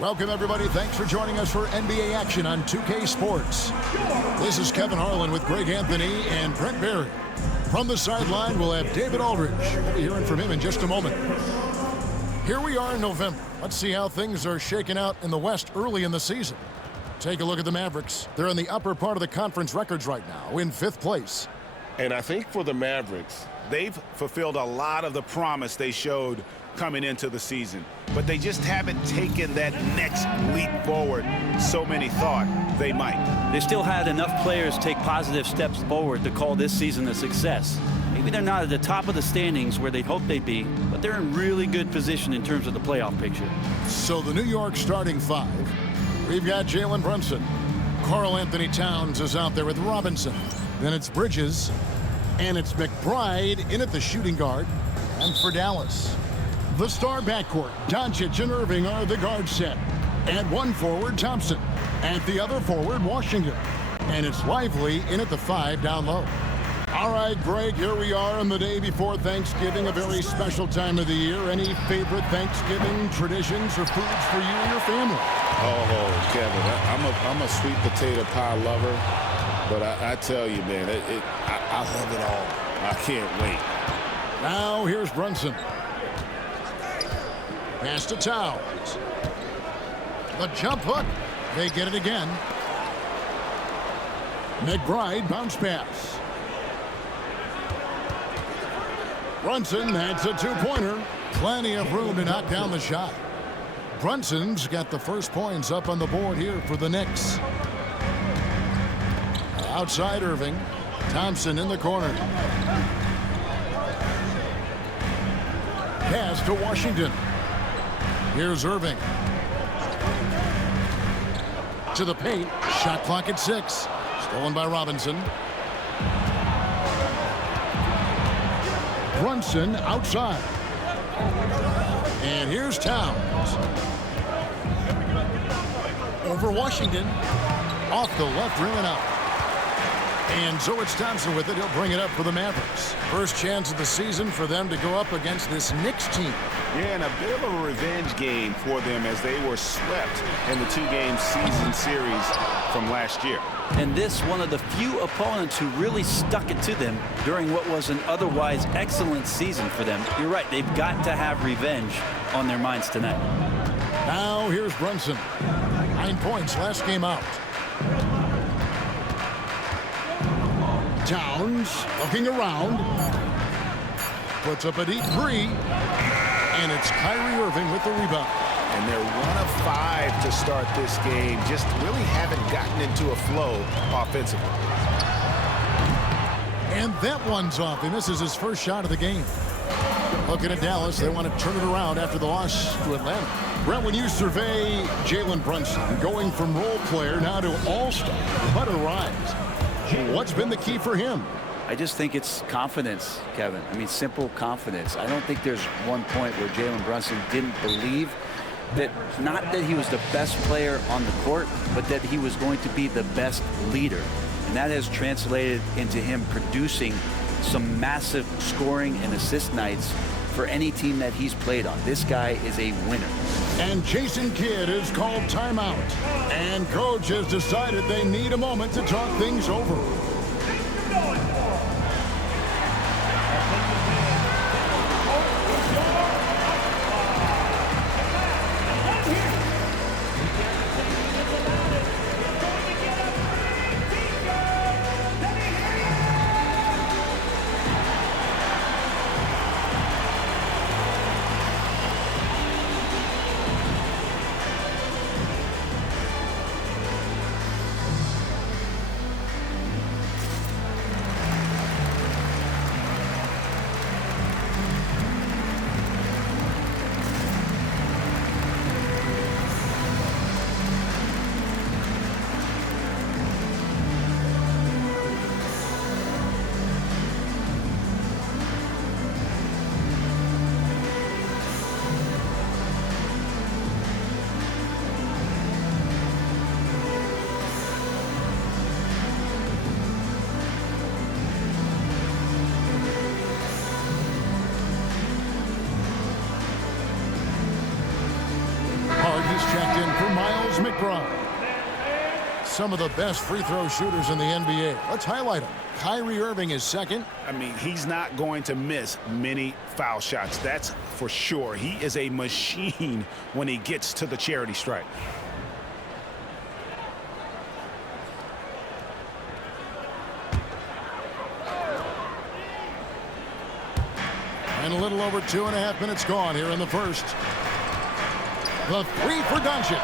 Welcome, everybody. Thanks for joining us for NBA action on 2K Sports. This is Kevin Harlan with Greg Anthony and Brent Barry. From the sideline, we'll have David Aldridge. We'll be hearing from him in just a moment. Here we are in November. Let's see how things are shaking out in the West early in the season. Take a look at the Mavericks. They're in the upper part of the conference records right now, in 5th place. And I think for the Mavericks, they've fulfilled a lot of the promise they showed coming into the season. But they just haven't taken that next leap forward so many thought they might. They still had enough players take positive steps forward to call this season a success. Maybe they're not at the top of the standings where they'd hoped they'd be, but they're in really good position in terms of the playoff picture. So the New York starting five, we've got Jalen Brunson. Karl Anthony Towns is out there with Robinson. Then it's Bridges, and it's McBride in at the shooting guard. And for Dallas, the star backcourt, Doncic and Irving are the guard set. At one forward, Thompson. At the other forward, Washington. And it's Lively in at the 5 down low. All right, Greg, here we are on the day before Thanksgiving, a very special time of the year. Any favorite Thanksgiving traditions or foods for you and your family? Oh, Kevin, I'm a sweet potato pie lover, but I tell you, man, I love it all. I can't wait. Now here's Brunson. Pass to Towns. The jump hook. They get it again. McBride bounce pass. Brunson, that's a two-pointer. Plenty of room to knock down the shot. Brunson's got the first points up on the board here for the Knicks. Outside Irving. Thompson in the corner. Pass to Washington. Here's Irving. To the paint. Shot clock at 6. Stolen by Robinson. Brunson outside. And here's Towns. Over Washington. Off the left rim and out. And so it's Thompson with it. He'll bring it up for the Mavericks. First chance of the season for them to go up against this Knicks team. Yeah, and a bit of a revenge game for them as they were swept in the 2-game season series from last year. And this one of the few opponents who really stuck it to them during what was an otherwise excellent season for them. You're right, they've got to have revenge on their minds tonight. Now here's Brunson. 9 points last game out. Towns looking around. Puts up a deep three. And it's Kyrie Irving with the rebound. And they're 1 of 5 to start this game. Just really haven't gotten into a flow offensively. And that one's off. He misses his first shot of the game. Looking at Dallas, they want to turn it around after the loss to Atlanta. Brent, when you survey Jalen Brunson, going from role player now to all-star, what a rise. What's been the key for him? I just think it's confidence, Kevin. I mean, simple confidence. I don't think there's one point where Jalen Brunson didn't believe that, not that he was the best player on the court, but that he was going to be the best leader. And that has translated into him producing some massive scoring and assist nights for any team that he's played on. This guy is a winner. And Jason Kidd is called timeout. And coach has decided they need a moment to talk things over. McBride. Some of the best free throw shooters in the NBA. Let's highlight them. Kyrie Irving is second. I mean, he's not going to miss many foul shots. That's for sure. He is a machine when he gets to the charity stripe. And a little over 2.5 minutes gone here in the first. The three for Doncic.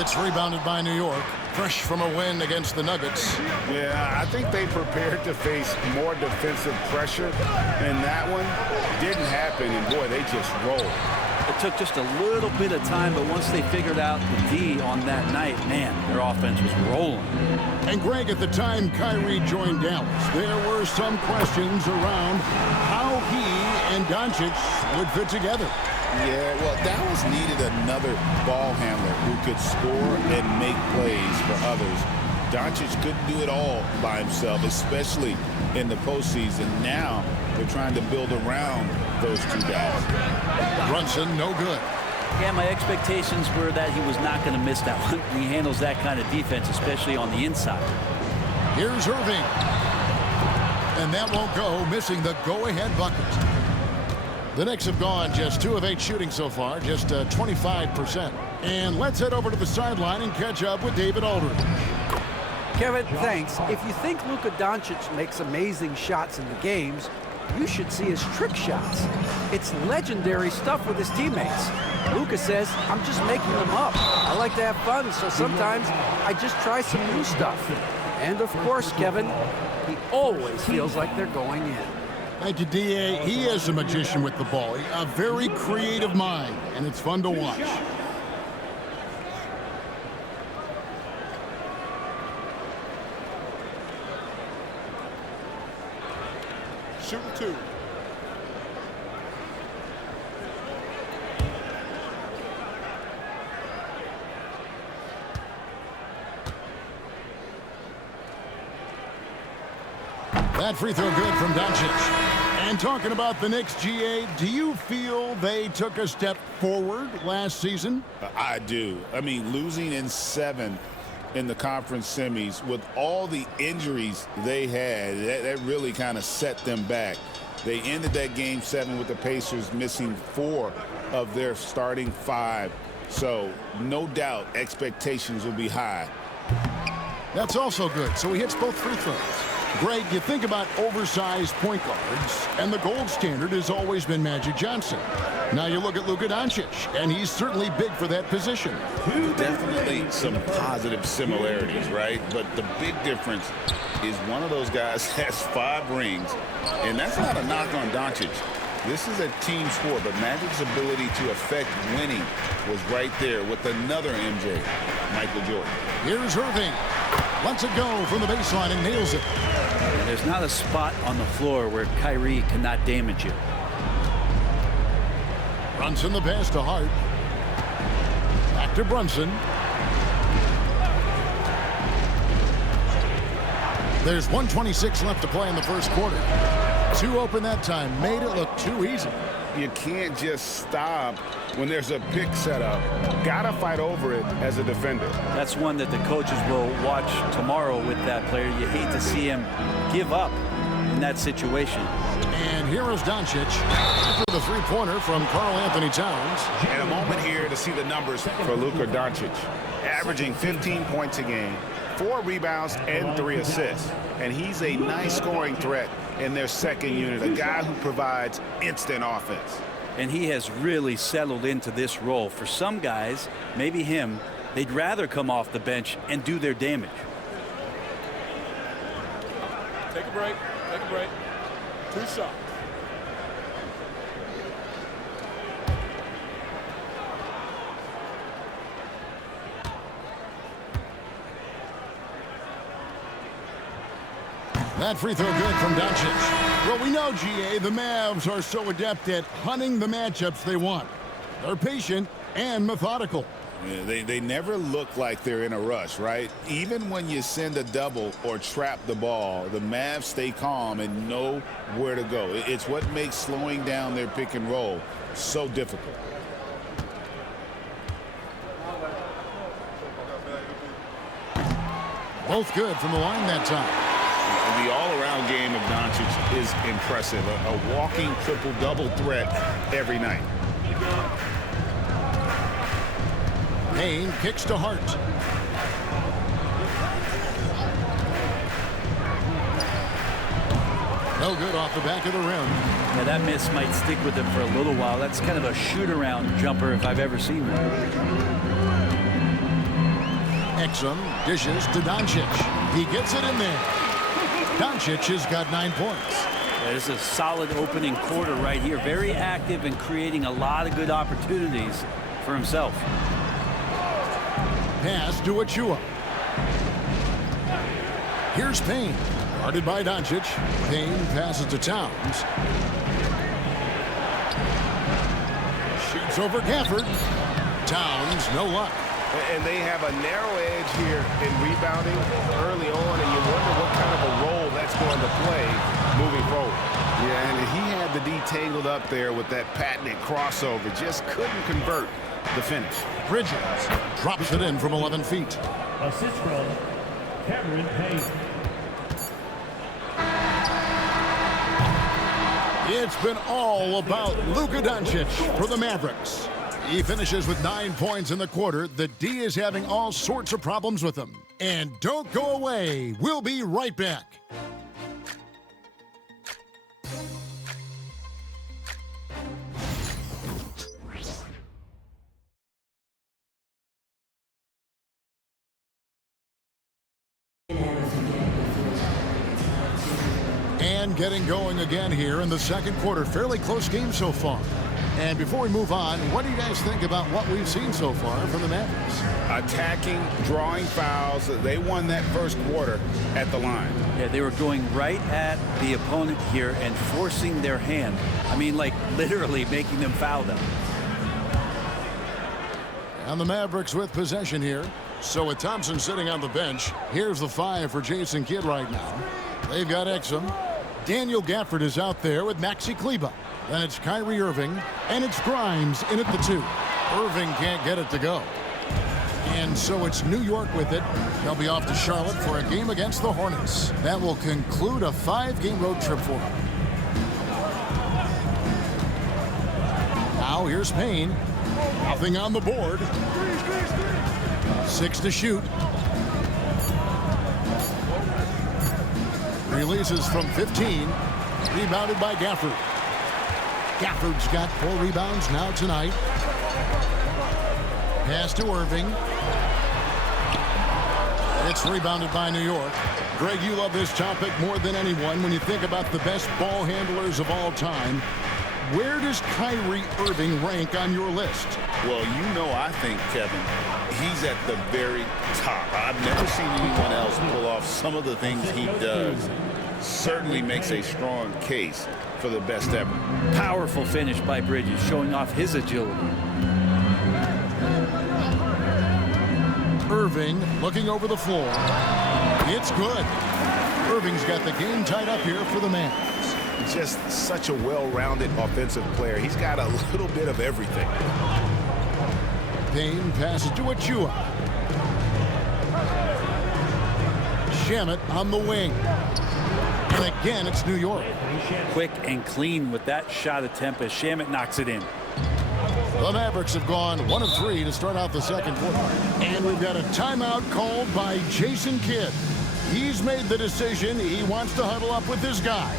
It's rebounded by New York. Fresh from a win against the Nuggets. Yeah, I think they prepared to face more defensive pressure, and that one didn't happen, and boy, they just rolled. It took just a little bit of time, but once they figured out the D on that night, man, their offense was rolling. And Greg, at the time Kyrie joined Dallas, there were some questions around how he and Doncic would fit together. Yeah, well, Dallas needed another ball handler who could score and make plays for others. Doncic couldn't do it all by himself, especially in the postseason. Now they're trying to build around those two guys. Brunson, no good. Yeah, my expectations were that he was not going to miss that one. He handles that kind of defense, especially on the inside. Here's Irving. And that won't go, missing the go-ahead bucket. The Knicks have gone just 2 of 8 shooting so far, just 25%. And let's head over to the sideline and catch up with David Aldridge. Kevin, thanks. If you think Luka Doncic makes amazing shots in the games, you should see his trick shots. It's legendary stuff with his teammates. Luka says, I'm just making them up. I like to have fun, so sometimes I just try some new stuff. And of course, Kevin, he always feels like they're going in. Thank you, D.A. He is a magician with the ball. A very creative mind, and it's fun to watch. Shooting 2. That free throw good from Doncic. And talking about the Knicks, GA, do you feel they took a step forward last season? I do. I mean, losing in 7 in the conference semis with all the injuries they had, that really kind of set them back. They ended that game 7 with the Pacers missing 4 of their starting 5. So no doubt expectations will be high. That's also good. So he hits both free throws. Greg, you think about oversized point guards, and the gold standard has always been Magic Johnson. Now you look at Luka Doncic, and he's certainly big for that position. Definitely some positive similarities, right? But the big difference is one of those guys has 5 rings, and that's not a knock on Doncic. This is a team sport, but Magic's ability to affect winning was right there with another MJ, Michael Jordan. Here's Irving. Lets it go from the baseline and nails it. And there's not a spot on the floor where Kyrie cannot damage you. Brunson the pass to Hart. Back to Brunson. There's 1:26 left to play in the first quarter. 2 open that time. Made it look too easy. You can't just stop when there's a pick set up. Gotta fight over it as a defender. That's one that the coaches will watch tomorrow with that player. You hate to see him give up in that situation. And here is Doncic for the three-pointer from Karl-Anthony Towns. And a moment here to see the numbers for Luka Doncic. Averaging 15 points a game, 4 rebounds, and 3 assists. And he's a nice scoring threat in their second unit, a guy who provides instant offense. And he has really settled into this role. For some guys, maybe him, they'd rather come off the bench and do their damage. Take a break. Take a break. 2 shots. That free throw good from Doncic. Well, we know, GA, the Mavs are so adept at hunting the matchups they want. They're patient and methodical. Yeah, they never look like they're in a rush, right? Even when you send a double or trap the ball, the Mavs stay calm and know where to go. It's what makes slowing down their pick and roll so difficult. Both good from the line that time. The all-around game of Doncic is impressive. A walking triple-double threat every night. Payne kicks to Hart. No good off the back of the rim. Yeah, that miss might stick with him for a little while. That's kind of a shoot-around jumper if I've ever seen one. Exum dishes to Doncic. He gets it in there. Doncic has got 9 points. Yeah, this is a solid opening quarter right here. Very active and creating a lot of good opportunities for himself. Pass to Achua. Here's Payne. Guarded by Doncic. Payne passes to Towns. Shoots over Gafford. Towns, no luck. And they have a narrow edge here in rebounding early on, and you wonder what kind of a role that's going to play moving forward. Yeah, and he had the D tangled up there with that patented crossover. Just couldn't convert the finish. Bridges drops it in from 11 feet. Assist from Cameron Payne. It's been all about Luka Doncic for the Mavericks. He finishes with 9 points in the quarter. The D is having all sorts of problems with him. And don't go away. We'll be right back. And getting going again here in the second quarter. Fairly close game so far. And before we move on, what do you guys think about what we've seen so far from the Mavericks? Attacking, drawing fouls. They won that first quarter at the line. Yeah, they were going right at the opponent here and forcing their hand. I mean, like literally making them foul them. And the Mavericks with possession here. So with Thompson sitting on the bench, here's the 5 for Jason Kidd right now. They've got Exum. Daniel Gafford is out there with Maxi Kleber. Then it's Kyrie Irving, and it's Grimes in at the 2. Irving can't get it to go. And so it's New York with it. They'll be off to Charlotte for a game against the Hornets. That will conclude a 5-game road trip for them. Now here's Payne. Nothing on the board. 6 to shoot. Releases from 15. Rebounded by Gafford. Gafford's got 4 rebounds now tonight. Pass to Irving. It's rebounded by New York. Greg, you love this topic more than anyone. When you think about the best ball handlers of all time, where does Kyrie Irving rank on your list? Well, you know, I think, Kevin, he's at the very top. I've never seen anyone else pull off some of the things he does. Certainly makes a strong case for the best ever. Powerful finish by Bridges, showing off his agility. Irving looking over the floor. It's good. Irving's got the game tied up here for the Mavs. Just such a well-rounded offensive player. He's got a little bit of everything. Payne passes to Achua. Shamet on the wing. And again, it's New York. Quick and clean with that shot attempt as Shamet knocks it in. The Mavericks have gone 1 of 3 to start out the second quarter. And we've got a timeout called by Jason Kidd. He's made the decision. He wants to huddle up with his guys.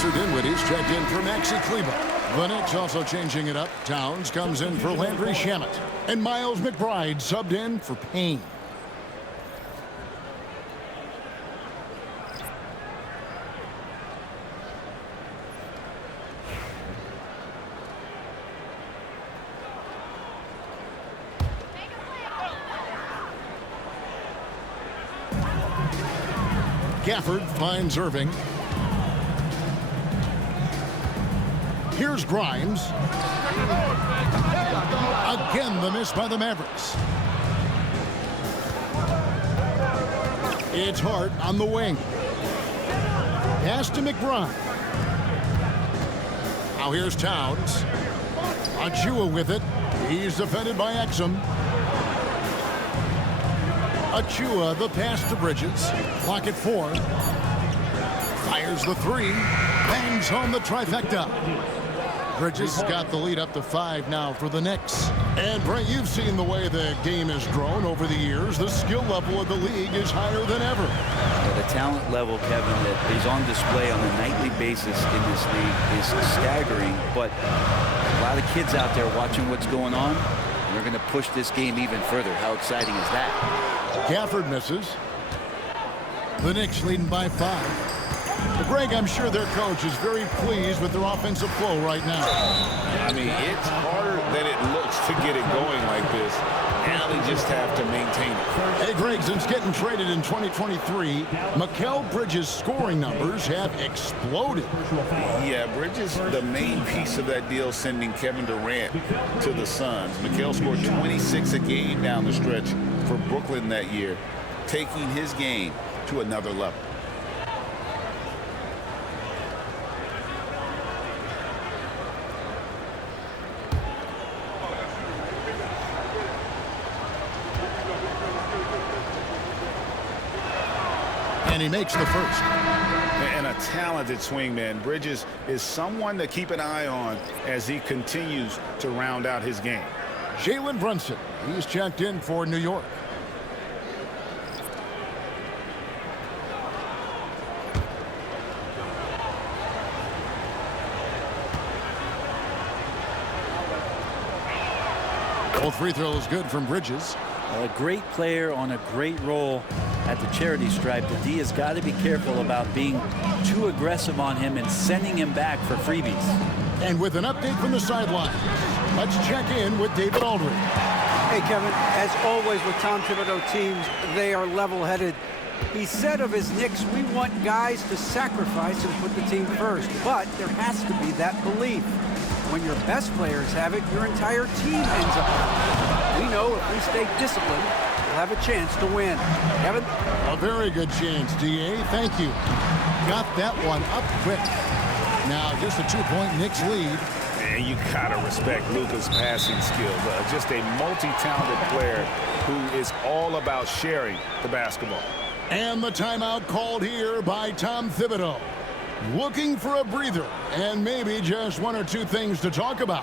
Spencer Dinwiddie's checked in for Maxi Kleber. The Knicks also changing it up. Towns comes in for Landry Shamet. And Miles McBride subbed in for Payne. Gafford finds Irving. Here's Grimes. Again, the miss by the Mavericks. It's Hart on the wing. Pass to McBride. Now here's Towns. Achua with it. He's defended by Exum. Achua, the pass to Bridges. Clock at 4. Fires the 3. Bangs home the trifecta. Bridges has got the lead up to 5 now for the Knicks. And Brent, you've seen the way the game has grown over the years. The skill level of the league is higher than ever. The talent level, Kevin, that is on display on a nightly basis in this league is staggering. But a lot of kids out there watching what's going on, and they're going to push this game even further. How exciting is that? Gafford misses. The Knicks leading by 5. But Greg, I'm sure their coach is very pleased with their offensive flow right now. I mean, it's harder than it looks to get it going like this. Now they just have to maintain it. Hey, Greg, since getting traded in 2023, Mikal Bridges' scoring numbers have exploded. Yeah, Bridges, the main piece of that deal, sending Kevin Durant to the Suns. Mikal scored 26 a game down the stretch for Brooklyn that year, taking his game to another level. And he makes the first. And a talented swingman. Bridges is someone to keep an eye on as he continues to round out his game. Jalen Brunson, he's checked in for New York. Both free throws good from Bridges. A great player on a great role at the charity stripe. The D has got to be careful about being too aggressive on him and sending him back for freebies. And with an update from the sideline, let's check in with David Aldridge. Hey, Kevin, as always with Tom Thibodeau teams, they are level-headed. He said of his Knicks, we want guys to sacrifice and put the team first, but there has to be that belief. When your best players have it, your entire team ends up happy. We know if we stay disciplined, we'll have a chance to win. Kevin? A very good chance, D.A. Thank you. Got that one up quick. Now just a 2-point Knicks lead. And you gotta respect Luka's passing skills. Just a multi-talented player who is all about sharing the basketball. And the timeout called here by Tom Thibodeau. Looking for a breather and maybe just one or two things to talk about.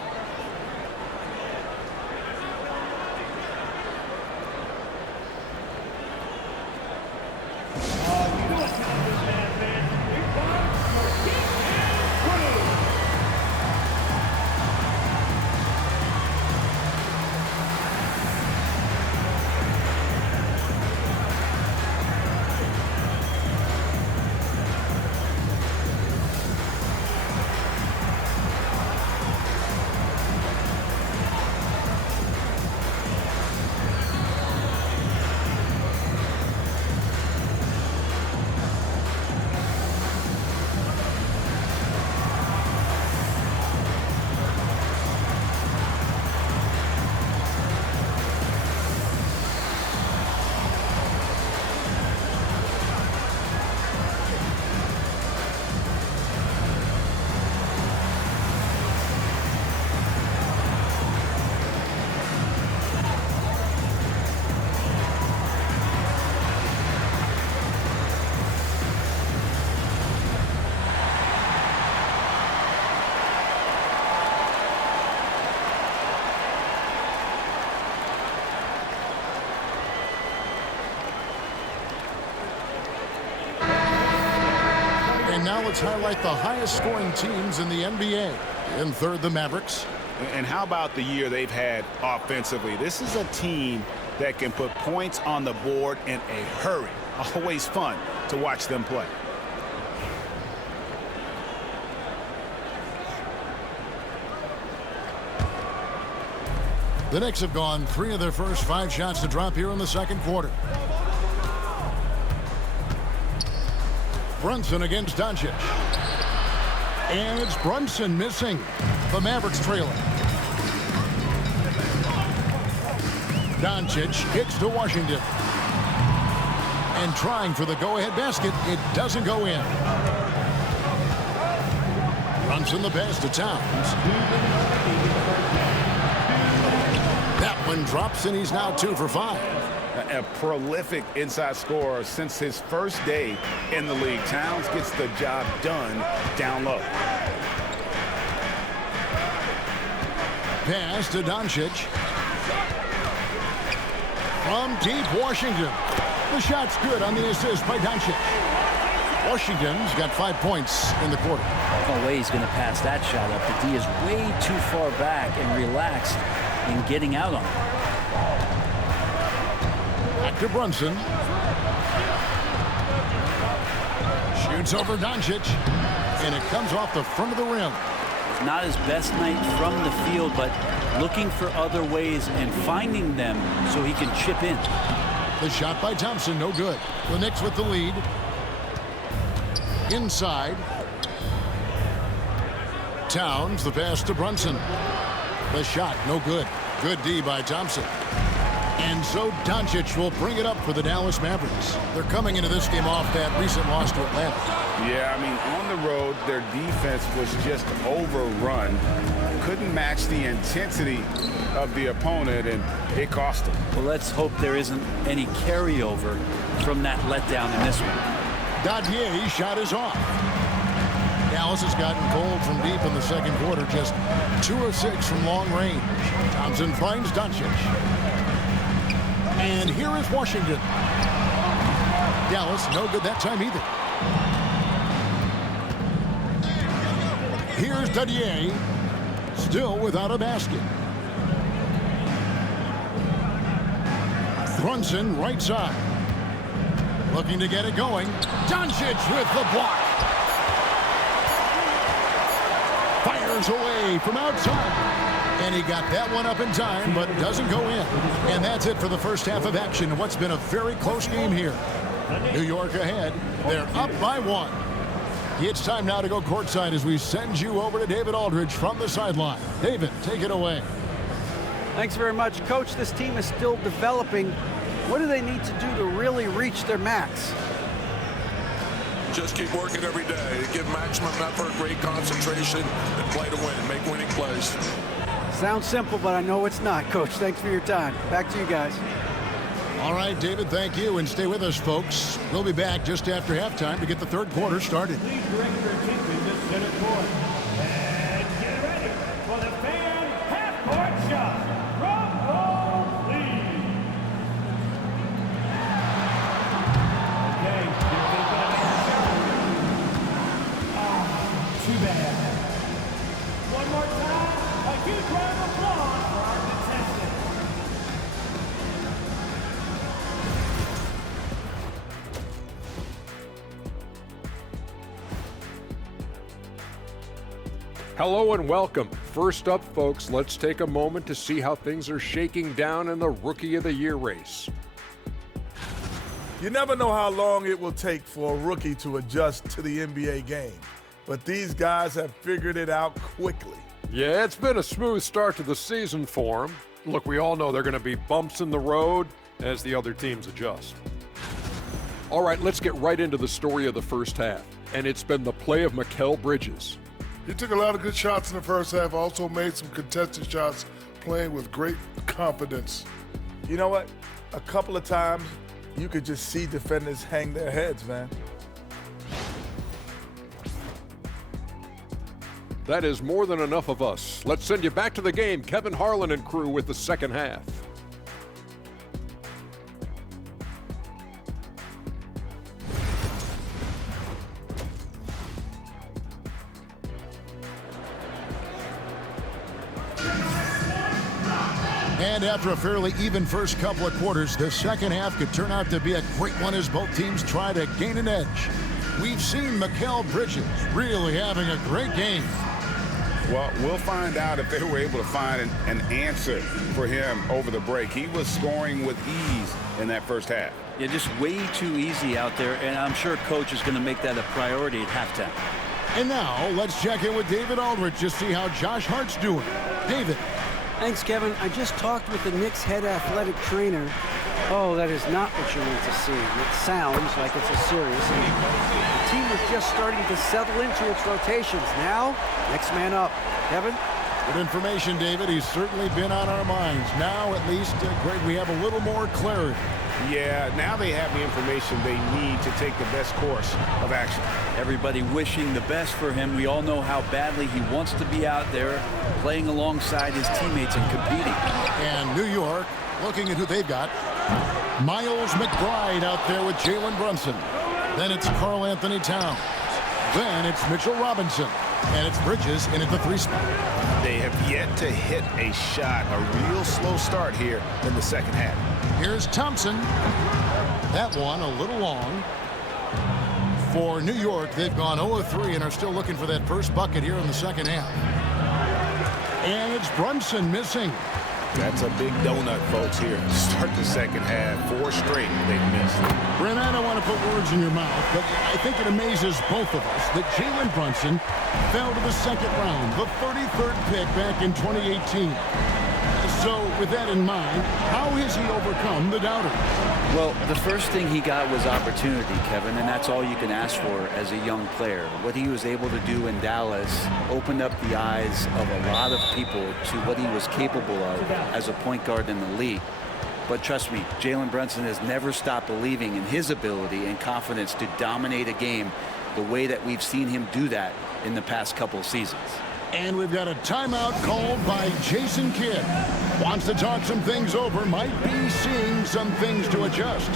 Now let's highlight the highest scoring teams in the NBA. In third, the Mavericks. And how about the year they've had offensively? This is a team that can put points on the board in a hurry. Always fun to watch them play. The Knicks have gone 3 of their first 5 shots to drop here in the second quarter. Brunson against Doncic. And it's Brunson missing. The Mavericks trailing. Doncic kicks to Washington. And trying for the go-ahead basket. It doesn't go in. Brunson the pass to Towns. That one drops, and he's now 2 for 5. A prolific inside scorer since his first day in the league. Towns gets the job done down low. Pass to Doncic. From deep, Washington. The shot's good on the assist by Doncic. Washington's got 5 points in the quarter. No way he's going to pass that shot up. The D is way too far back and relaxed in getting out on it. Back to Brunson. Shoots over Doncic. And it comes off the front of the rim. It's not his best night from the field, but looking for other ways and finding them so he can chip in. The shot by Thompson, no good. The Knicks with the lead. Inside. Towns, the pass to Brunson. The shot, no good. Good D by Thompson. And so Doncic will bring it up for the Dallas Mavericks. They're coming into this game off that recent loss to Atlanta. Yeah, I mean, on the road, their defense was just overrun. Couldn't match the intensity of the opponent, and it cost them. Well, let's hope there isn't any carryover from that letdown in this one. Dadier's shot is off. Dallas has gotten cold from deep in the second quarter, just 2 of 6 from long range. Thompson finds Doncic. And here is Washington. Dallas, no good that time either. Here's Dadier, still without a basket. Brunson, right side. Looking to get it going. Doncic with the block. Fires away from outside. And he got that one up in time, but doesn't go in. And that's it for the first half of action. What's been a very close game here. New York ahead. They're up by 1. It's time now to go courtside as we send you over to David Aldridge from the sideline. David, take it away. Thanks very much, Coach. This team is still developing. What do they need to do to really reach their max? Just keep working every day. Give maximum effort, great concentration, and play to win. Make winning plays. Sounds simple, but I know it's not, Coach. Thanks for your time. Back to you guys. All right, David, thank you. And stay with us, folks. We'll be back just after halftime to get the third quarter started. Please direct your attention to center court. And get ready for the fan half-court shot. Drum roll, please. Okay, you think that too bad. One more time, a huge round of applause for our contestants. Hello and welcome. First up, folks, let's take a moment to see how things are shaking down in the Rookie of the Year race. You never know how long it will take for a rookie to adjust to the NBA game, but these guys have figured it out quickly. Yeah, it's been a smooth start to the season for them. Look, we all know there are going to be bumps in the road as the other teams adjust. All right, let's get right into the story of the first half, and it's been the play of Mikal Bridges. He took a lot of good shots in the first half, also made some contested shots, playing with great confidence. You know what? A couple of times, you could just see defenders hang their heads, man. That is more than enough of us. Let's send you back to the game. Kevin Harlan and crew with the second half. And after a fairly even first couple of quarters, the second half could turn out to be a great one as both teams try to gain an edge. We've seen Mikal Bridges really having a great game. Well, we'll find out if they were able to find an answer for him over the break. He was scoring with ease in that first half. Yeah, just way too easy out there, and I'm sure coach is going to make that a priority at halftime. And now, let's check in with David Aldridge to see how Josh Hart's doing. David. Thanks, Kevin. I just talked with the Knicks head athletic trainer. Oh, that is not what you want to see. It sounds like it's a serious injury. The team was just starting to settle into its rotations. Now, next man up. Kevin? Good information, David. He's certainly been on our minds. Now, at least, great, we have a little more clarity. Yeah, now they have the information they need to take the best course of action. Everybody wishing the best for him. We all know how badly he wants to be out there playing alongside his teammates and competing. And New York, looking at who they've got. Miles McBride out there with Jalen Brunson. Then it's Karl Anthony Towns. Then it's Mitchell Robinson. And it's Bridges in at the 3 spot. They have yet to hit a shot, a real slow start here in the second half. Here's Thompson. That one a little long. For New York, they've gone 0 of 3 and are still looking for that first bucket here in the second half. And it's Brunson missing. That's a big donut, folks, here. Start the second half. 4 straight they've missed. Brent, I don't want to put words in your mouth, but I think it amazes both of us that Jalen Brunson fell to the second round, the 33rd pick back in 2018. So, with that in mind, how has he overcome the doubters? Well, the first thing he got was opportunity, Kevin, and that's all you can ask for as a young player. What he was able to do in Dallas opened up the eyes of a lot of people to what he was capable of as a point guard in the league. But trust me, Jalen Brunson has never stopped believing in his ability and confidence to dominate a game the way that we've seen him do that in the past couple of seasons. And we've got a timeout called by Jason Kidd. Wants to talk some things over, might be seeing some things to adjust.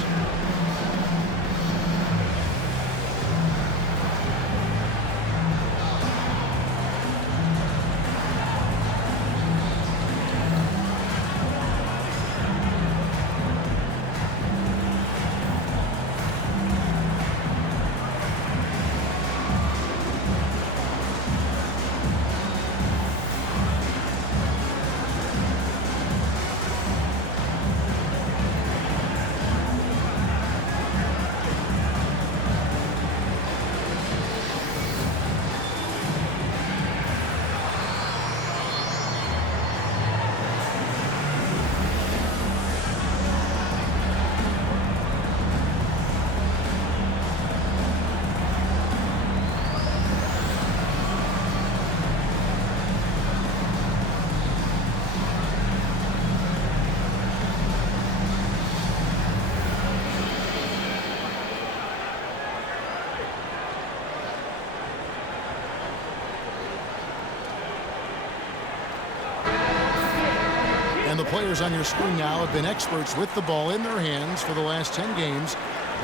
And the players on your screen now have been experts with the ball in their hands for the last 10 games,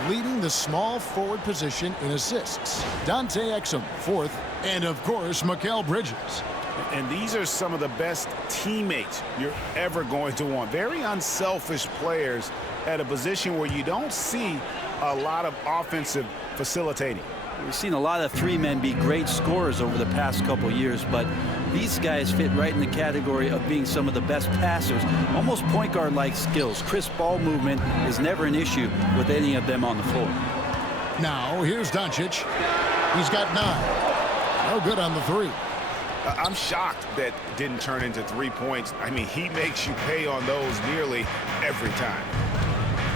leading the small forward position in assists. Dante Exum, 4th, and of course, Mikal Bridges. And these are some of the best teammates you're ever going to want. Very unselfish players at a position where you don't see a lot of offensive facilitating. We've seen a lot of 3-men be great scorers over the past couple years, but these guys fit right in the category of being some of the best passers, almost point guard-like skills. Crisp ball movement is never an issue with any of them on the floor. Now, here's Doncic. He's got 9. No good on the 3. I'm shocked that didn't turn into 3 points. I mean, he makes you pay on those nearly every time.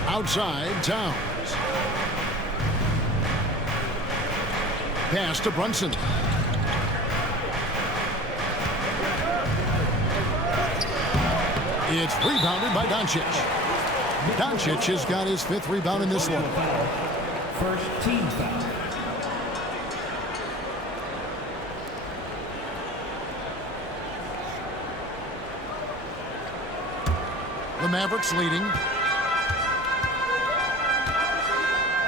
Outside, Towns. Pass to Brunson. It's rebounded by Doncic. Doncic has got his 5th rebound in this one. First team foul. The Mavericks leading.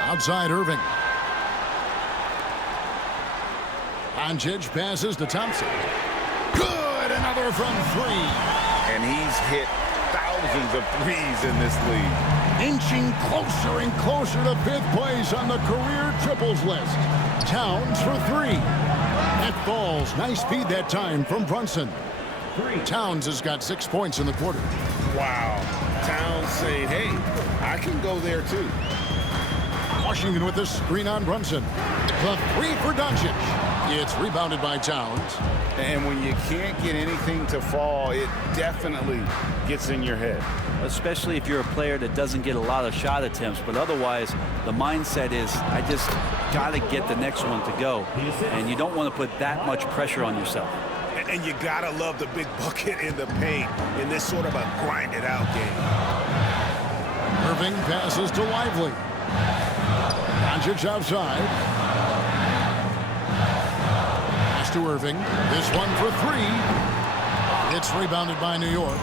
Outside Irving. Doncic passes to Thompson. Good, another from 3. And he's hit thousands of threes in this league. Inching closer and closer to 5th place on the career triples list. Towns for 3. That falls. Nice feed that time from Brunson. Towns has got 6 points in the quarter. Wow. Towns saying, hey, I can go there too. Washington with the screen on Brunson. The 3 for Doncic. It's rebounded by Towns. And when you can't get anything to fall, it definitely gets in your head. Especially if you're a player that doesn't get a lot of shot attempts, but otherwise the mindset is I just got to get the next one to go, and you don't want to put that much pressure on yourself. And you gotta love the big bucket in the paint in this sort of a grinded out game. Irving passes to Lively. Doncic outside. Pass to Irving. This one for 3. It's rebounded by New York.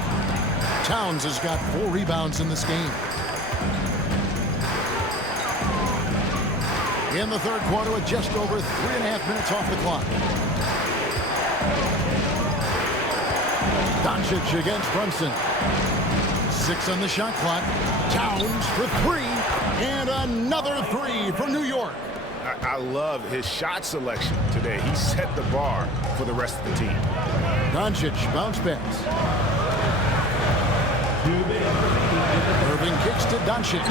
Towns has got 4 rebounds in this game. In the third quarter with just over 3.5 minutes off the clock. Doncic against Brunson. 6 on the shot clock. Towns for 3. And another 3 for New York. I love his shot selection today. He set the bar for the rest of the team. Doncic bounce pass. Irving kicks to Doncic.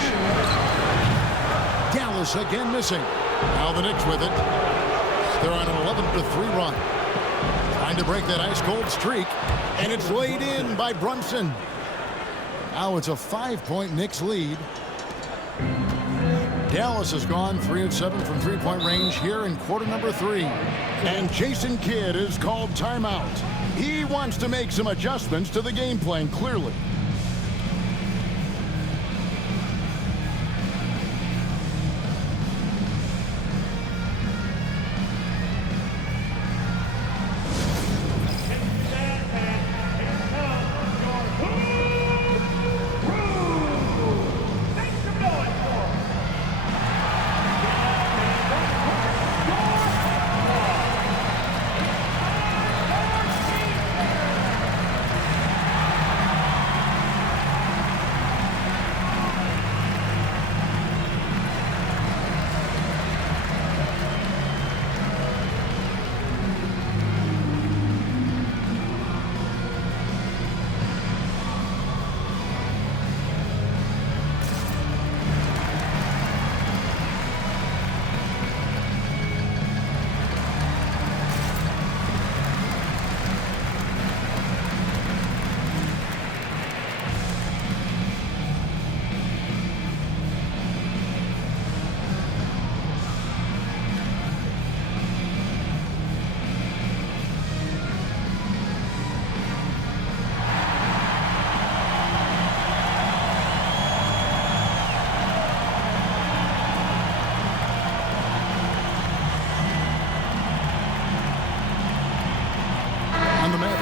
Dallas again missing. Now the Knicks with it. They're on an 11-3 run. Trying to break that ice-cold streak. And it's laid in by Brunson. Now it's a 5-point Knicks lead. Dallas has gone 3 of 7 from three-point range here in quarter number 3. And Jason Kidd is called timeout. He wants to make some adjustments to the game plan, clearly.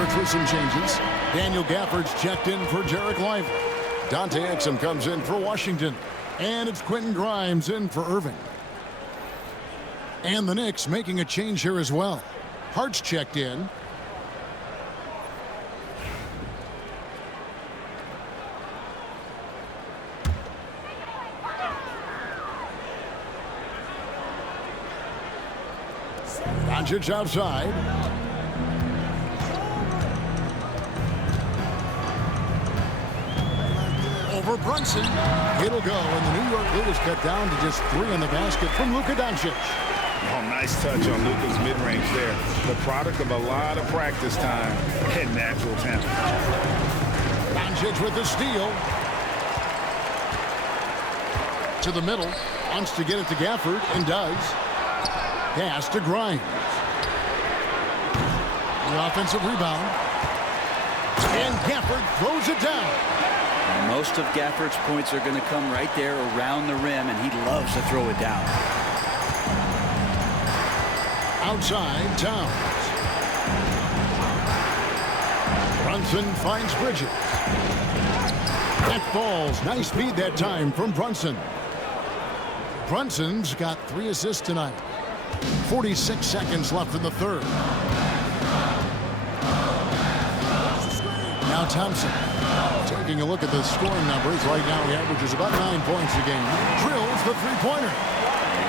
For some changes. Daniel Gafford's checked in for Jarek Lively. Dante Exum comes in for Washington. And it's Quentin Grimes in for Irving. And the Knicks making a change here as well. Hart's checked in. Doncic outside. For Brunson. It'll go, and the New York lead is cut down to just 3 on the basket from Luka Doncic. Oh, nice touch on Luka's mid-range there. The product of a lot of practice time and natural talent. Doncic with the steal. To the middle. Wants to get it to Gafford, and does. Pass to Grimes. The offensive rebound. And Gafford throws it down. Most of Gafford's points are going to come right there around the rim, and he loves to throw it down. Outside, Towns. Brunson finds Bridges. That falls. Nice feed that time from Brunson. Brunson's got 3 assists tonight. 46 seconds left in the third. Now Thompson. Taking a look at the scoring numbers, right now he averages about 9 points a game. Drills the three-pointer.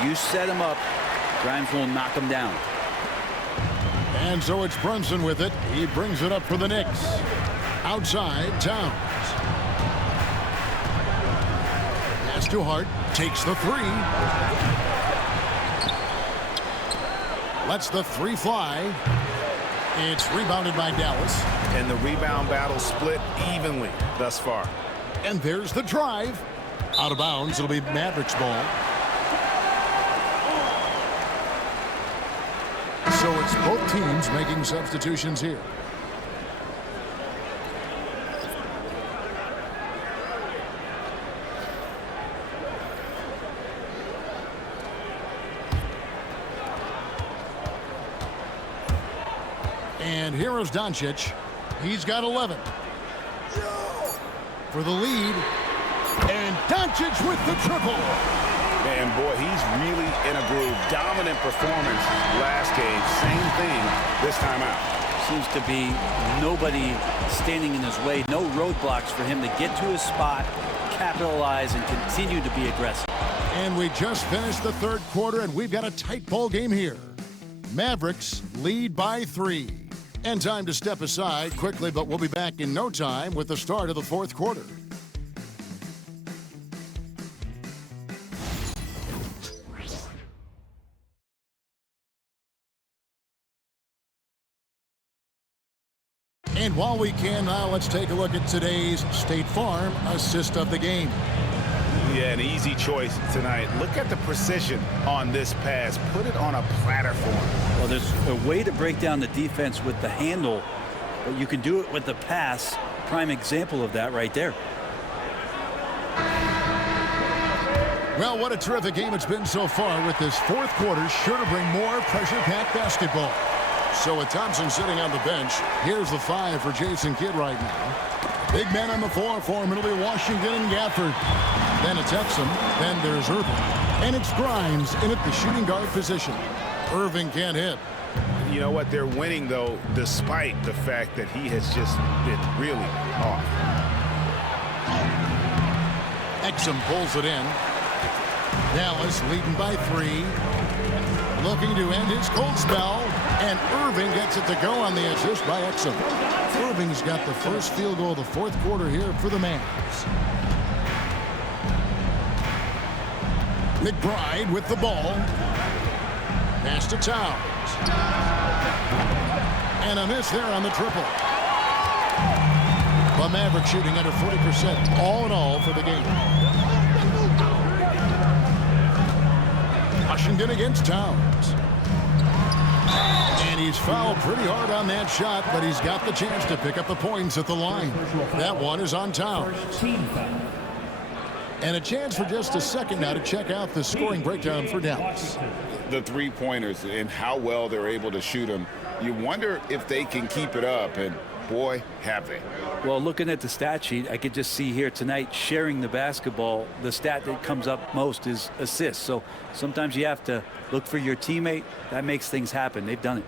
You set him up, Grimes will knock him down. And so it's Brunson with it. He brings it up for the Knicks. Outside, Towns. Pass to Hart. Takes the three. Lets the three fly. It's rebounded by Dallas. And the rebound battle split evenly thus far. And there's the drive. Out of bounds. It'll be Mavericks ball. So it's both teams making substitutions here. And here is Doncic. He's got 11. For the lead. And Doncic with the triple. Man, boy, he's really in a groove. Dominant performance last game. Same thing this time out. Seems to be nobody standing in his way. No roadblocks for him to get to his spot, capitalize, and continue to be aggressive. And we just finished the third quarter, and we've got a tight ball game here. Mavericks lead by 3. And time to step aside quickly, but we'll be back in no time with the start of the fourth quarter. And while we can now, let's take a look at today's State Farm assist of the game. Yeah, an easy choice tonight. Look at the precision on this pass. Put it on a platter for him. Well, there's a way to break down the defense with the handle, but you can do it with the pass. Prime example of that right there. Well, what a terrific game it's been so far, with this fourth quarter sure to bring more pressure-packed basketball. So with Thompson sitting on the bench, here's the 5 for Jason Kidd right now. Big man on the floor for him. It'll be Washington and Gafford. Then it's Exum. Then there's Irving. And it's Grimes in at the shooting guard position. Irving can't hit. You know what? They're winning, though, despite the fact that he has just been really off. Exum pulls it in. Dallas leading by 3. Looking to end his cold spell. And Irving gets it to go on the assist by Exum. Irving's got the first field goal of the fourth quarter here for the Mavs. McBride with the ball. Pass to Towns. And a miss there on the triple. The Mavericks shooting under 40% all in all for the game. Washington against Towns. And he's fouled pretty hard on that shot, but he's got the chance to pick up the points at the line. That one is on Towns. And a chance for just a second now to check out the scoring breakdown for Dallas. The three-pointers and how well they're able to shoot them. You wonder if they can keep it up, and boy, have they. Well, looking at the stat sheet, I could just see here tonight sharing the basketball. The stat that comes up most is assists. So sometimes you have to look for your teammate. That makes things happen. They've done it.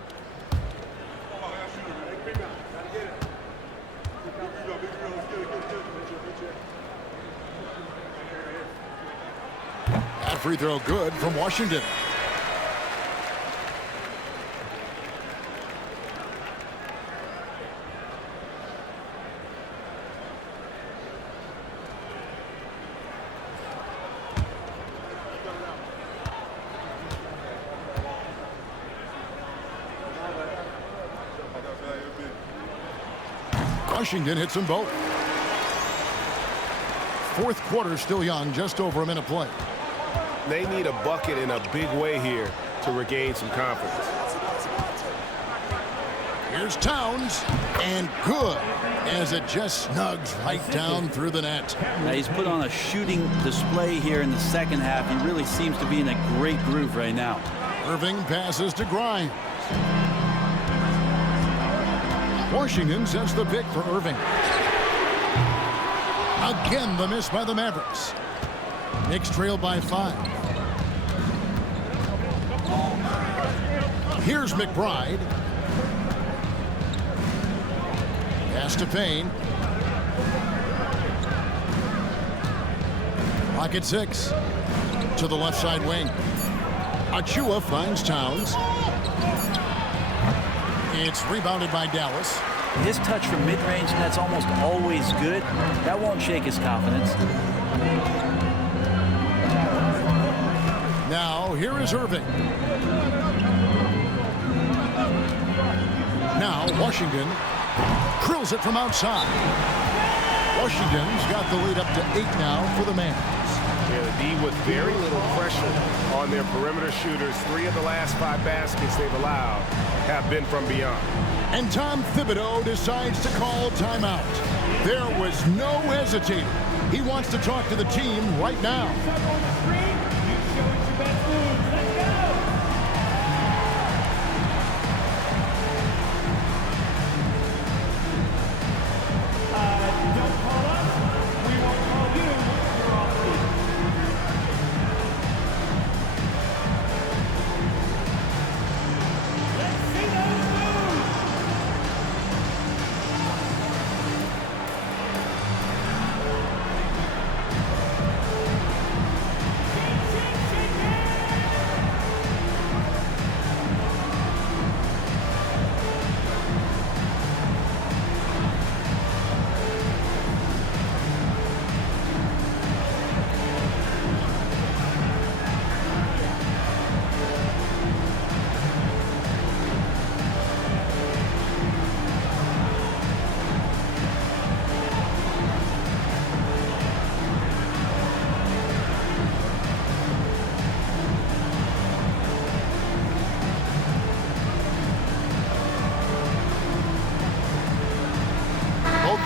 That free throw good from Washington. Washington hits them both. Fourth quarter still young, just over a minute play. They need a bucket in a big way here to regain some confidence. Here's Towns, and good, as it just snugs right down through the net. Now he's put on a shooting display here in the second half. He really seems to be in a great groove right now. Irving passes to Grimes. Washington sets the pick for Irving. Again, the miss by the Mavericks. Knicks trail by 5. Here's McBride. Pass to Payne. Clock at 6. To the left side wing. Achua finds Towns. It's rebounded by Dallas. His touch from mid-range, that's almost always good. That won't shake his confidence. Now, here is Irving. Now, Washington drills it from outside. Washington's got the lead up to 8 now for the Mavs. Yeah, the D with very little pressure on their perimeter shooters. 3 of the last 5 baskets they've allowed have been from beyond. And Tom Thibodeau decides to call timeout. There was no hesitating. He wants to talk to the team right now.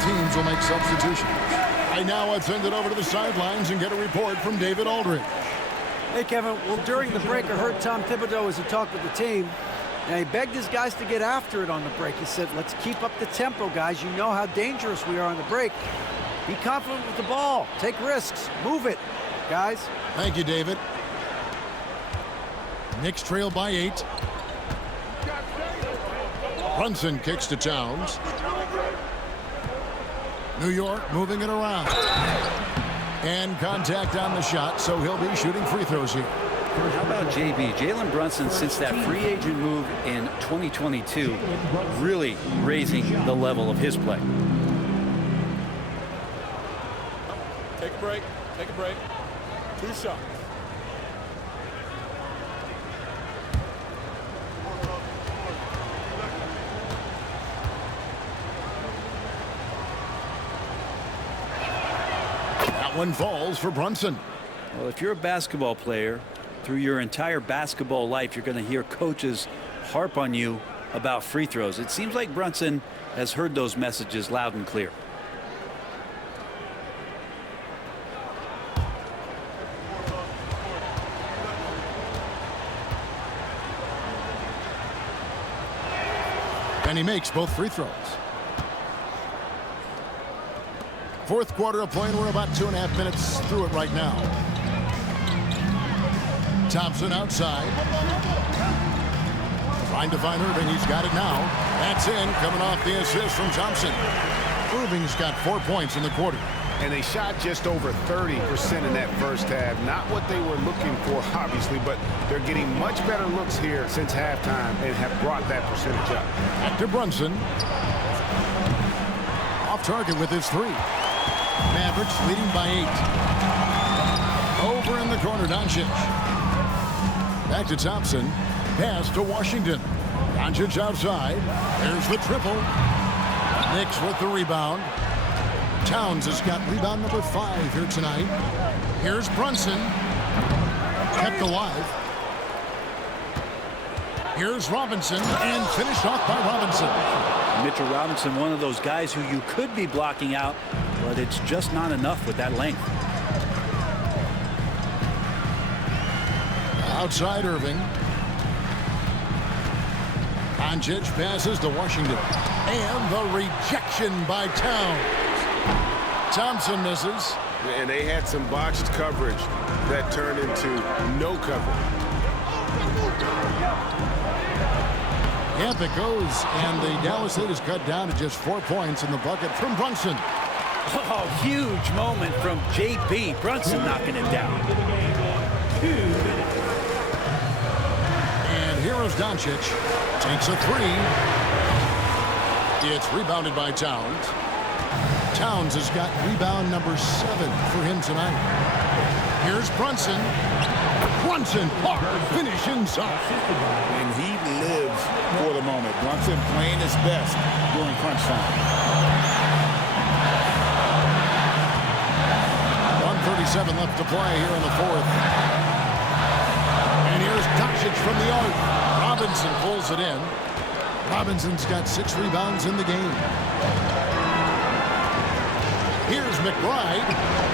Teams will make substitutions. I now send it over to the sidelines and get a report from David Aldridge. Hey, Kevin. Well, during the break, I heard Tom Thibodeau as he talked with the team. And he begged his guys to get after it on the break. He said, let's keep up the tempo, guys. You know how dangerous we are on the break. Be confident with the ball. Take risks. Move it, guys. Thank you, David. Knicks trail by 8. Brunson kicks to Towns. New York moving it around. And contact on the shot, so he'll be shooting free throws here. How about JB? Jalen Brunson, since that free agent move in 2022, really raising the level of his play. Take a break. Take a break. 2 shots. One falls for Brunson. Well, if you're a basketball player, through your entire basketball life, you're going to hear coaches harp on you about free throws. It seems like Brunson has heard those messages loud and clear. And he makes both free throws. Fourth quarter of play, and we're about 2.5 minutes through it right now. Thompson outside. Trying to find Irving. He's got it now. That's in, coming off the assist from Thompson. Irving's got 4 points in the quarter. And they shot just over 30% in that first half. Not what they were looking for, obviously, but they're getting much better looks here since halftime and have brought that percentage up. Back to Brunson. Off target with his 3. Mavericks leading by 8. Over in the corner, Doncic. Back to Thompson. Pass to Washington. Doncic outside. There's the triple. Knicks with the rebound. Towns has got rebound number 5 here tonight. Here's Brunson. Kept alive. Here's Robinson, and finished off by Robinson. Mitchell Robinson, one of those guys who you could be blocking out, but it's just not enough with that length. Outside Irving. Doncic passes to Washington. And the rejection by Towns. Thompson misses. And they had some botched coverage that turned into no coverage. Yep, it goes, and the Dallas lead is cut down to just 4 points in the bucket from Brunson. Oh, huge moment from J.B. Brunson knocking it down. And here is Doncic. Takes a three. It's rebounded by Towns. Towns has got rebound number 7 for him tonight. Here's Brunson. Brunson, hard finish inside. And he lives for the moment. Brunson playing his best during crunch time. 1:37 left to play here in the fourth. And here's Doncic from the arc. Robinson pulls it in. Robinson's got 6 rebounds in the game. Here's McBride.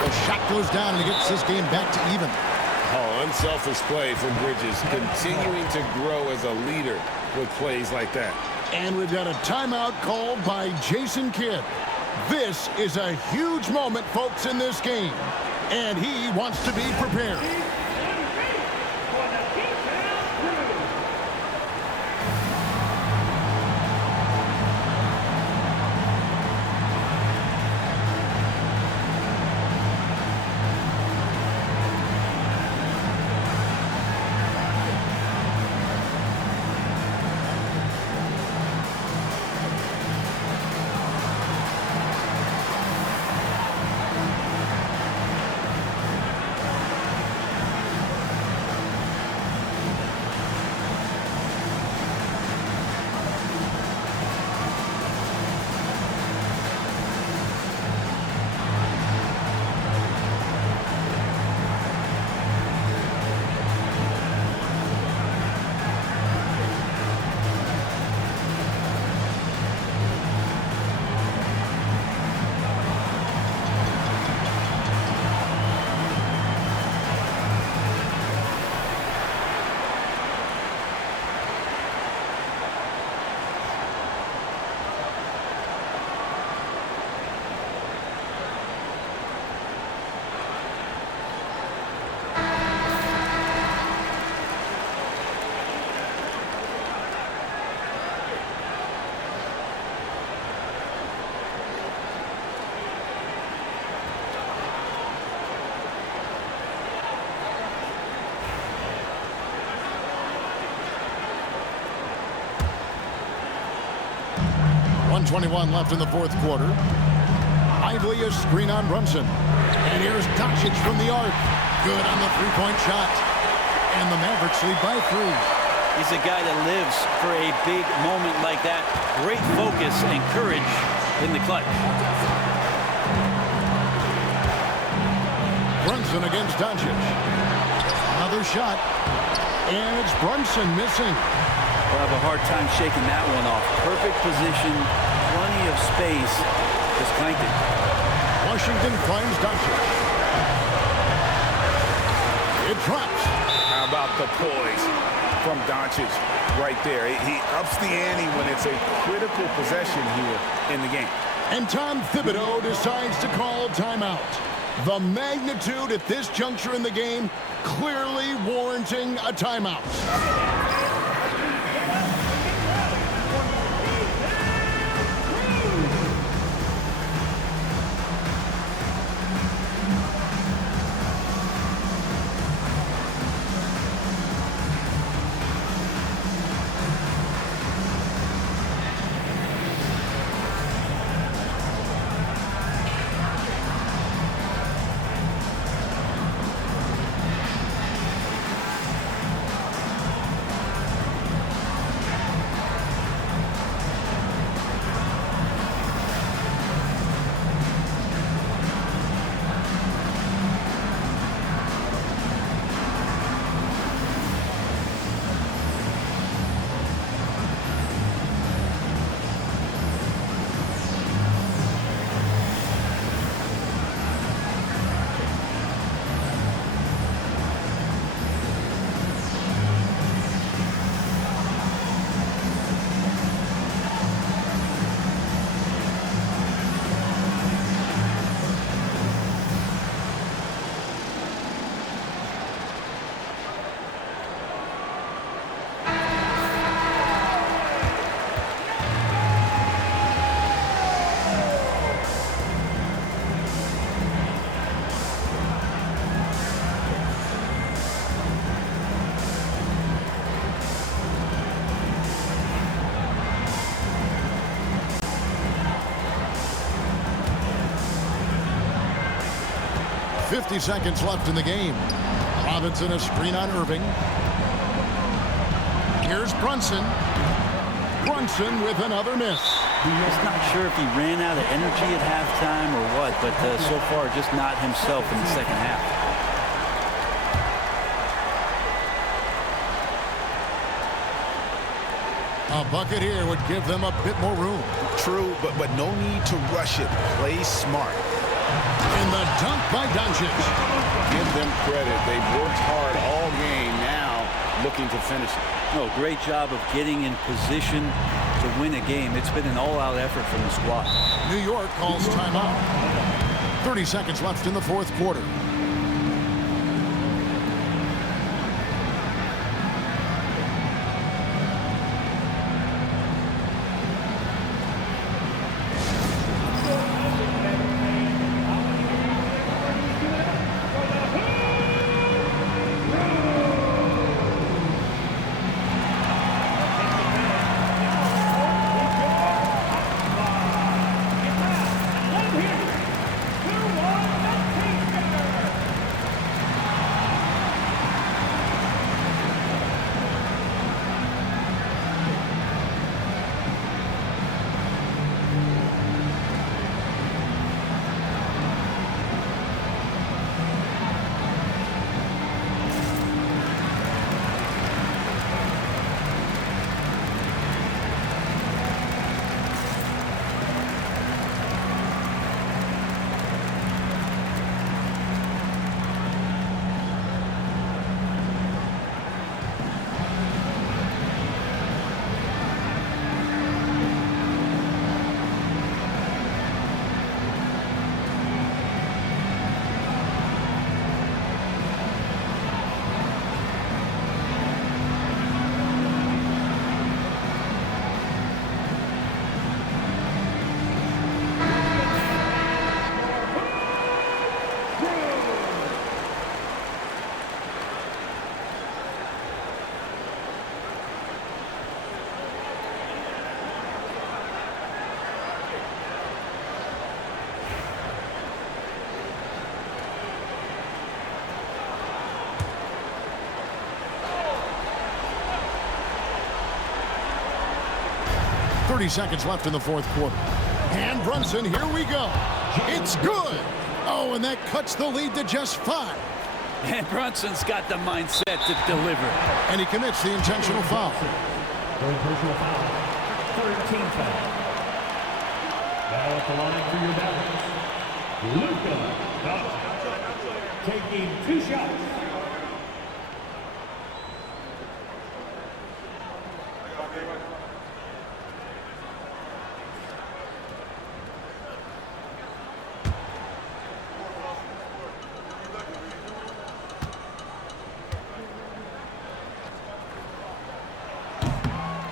The shot goes down and he gets this game back to even. Oh, unselfish play from Bridges, continuing to grow as a leader with plays like that. And we've got a timeout called by Jason Kidd. This is a huge moment, folks, in this game. And he wants to be prepared. .21 left in the fourth quarter. Lively a screen on Brunson. And here's Doncic from the arc. Good on the three-point shot. And the Mavericks lead by 3. He's a guy that lives for a big moment like that. Great focus and courage in the clutch. Brunson against Doncic. Another shot. And it's Brunson missing. We'll have a hard time shaking that one off. Perfect position, plenty of space. Just clanked it. Washington finds Doncic. It drops. How about the poise from Doncic right there? He ups the ante when it's a critical possession here in the game. And Tom Thibodeau decides to call timeout. The magnitude at this juncture in the game clearly warranting a timeout. 50 seconds left in the game. Robinson a screen on Irving. Here's Brunson. Brunson with another miss. Just not sure if he ran out of energy at halftime or what, but so far just not himself in the second half. A bucket here would give them a bit more room. True, but no need to rush it. Play smart. And the dunk by Doncic. Give them credit. They've worked hard all game, now looking to finish it. No, great job of getting in position to win a game. It's been an all-out effort from the squad. New York calls timeout. 30 seconds left in the fourth quarter. Seconds left in the fourth quarter. And Brunson, here we go. It's good. Oh, and that cuts the lead to just 5. And Brunson's got the mindset to deliver. And he commits the intentional foul. Third personal foul. Third team foul. Now at the line for your Mavericks, Luka taking 2 shots.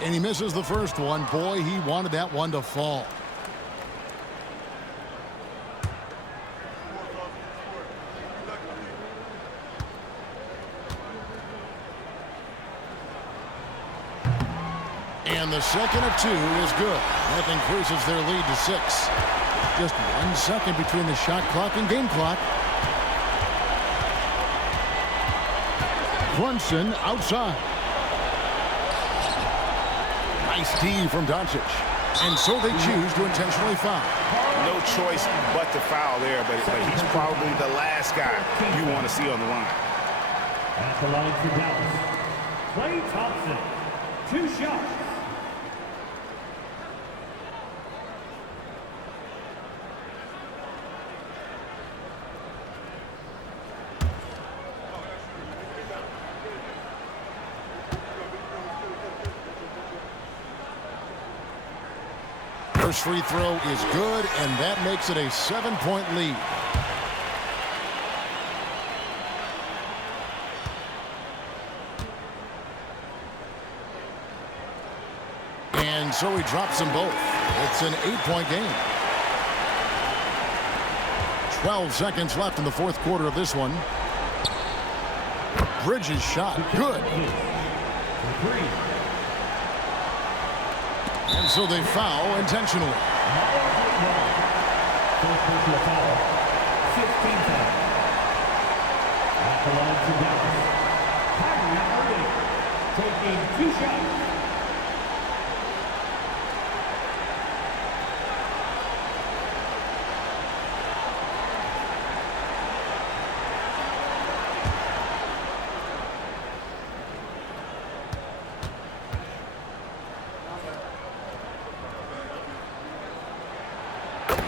And he misses the first one. Boy, he wanted that one to fall. And the second of 2 is good. That increases their lead to 6. Just 1 second between the shot clock and game clock. Brunson outside. Nice D from Doncic. And so they choose to intentionally foul. No choice but to foul there, but he's probably the last guy you want to see on the line. At the line for Dallas, Klay Thompson, 2 shots. First free throw is good, and that makes it a 7-point lead. And so he drops them both. It's an 8-point game. 12 seconds left in the fourth quarter of this one. Bridges shot. Good. And so they foul intentionally. belongs to Dallas. Kyrie Irving taking 2 shots.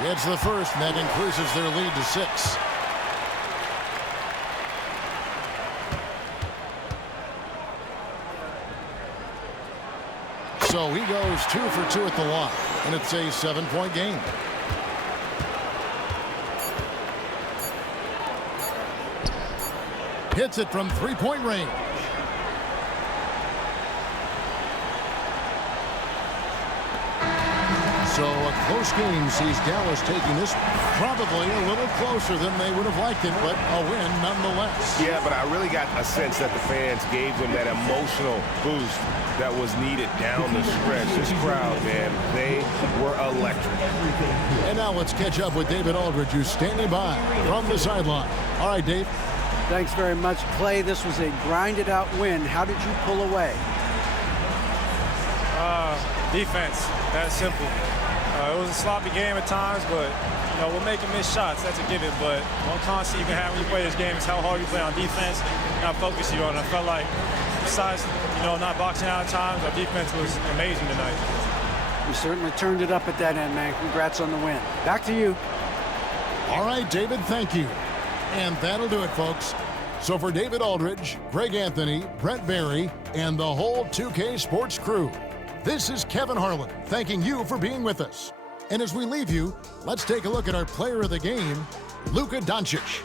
It's the first, and that increases their lead to 6. So he goes 2 for 2 at the line, and it's a 7-point game. Hits it from 3-point range. So a close game sees Dallas taking this probably a little closer than they would have liked it, but a win nonetheless. Yeah, but I really got a sense that the fans gave them that emotional boost that was needed down the stretch. This crowd, man, they were electric. And now let's catch up with David Aldridge, who's standing by from the sideline. All right, Dave. Thanks very much, Clay. This was a grinded-out win. How did you pull away? Defense. That's simple. It was a sloppy game at times, but we're making missed shots. That's a given. But one constant you can have when you play this game is how hard you play on defense and how focused you are. And I felt like, besides not boxing out at times, our defense was amazing tonight. You certainly turned it up at that end, man. Congrats on the win. Back to you. All right, David, thank you. And that'll do it, folks. So for David Aldridge, Greg Anthony, Brent Barry, and the whole 2K Sports crew, this is Kevin Harlan thanking you for being with us. And as we leave you, let's take a look at our player of the game, Luka Doncic.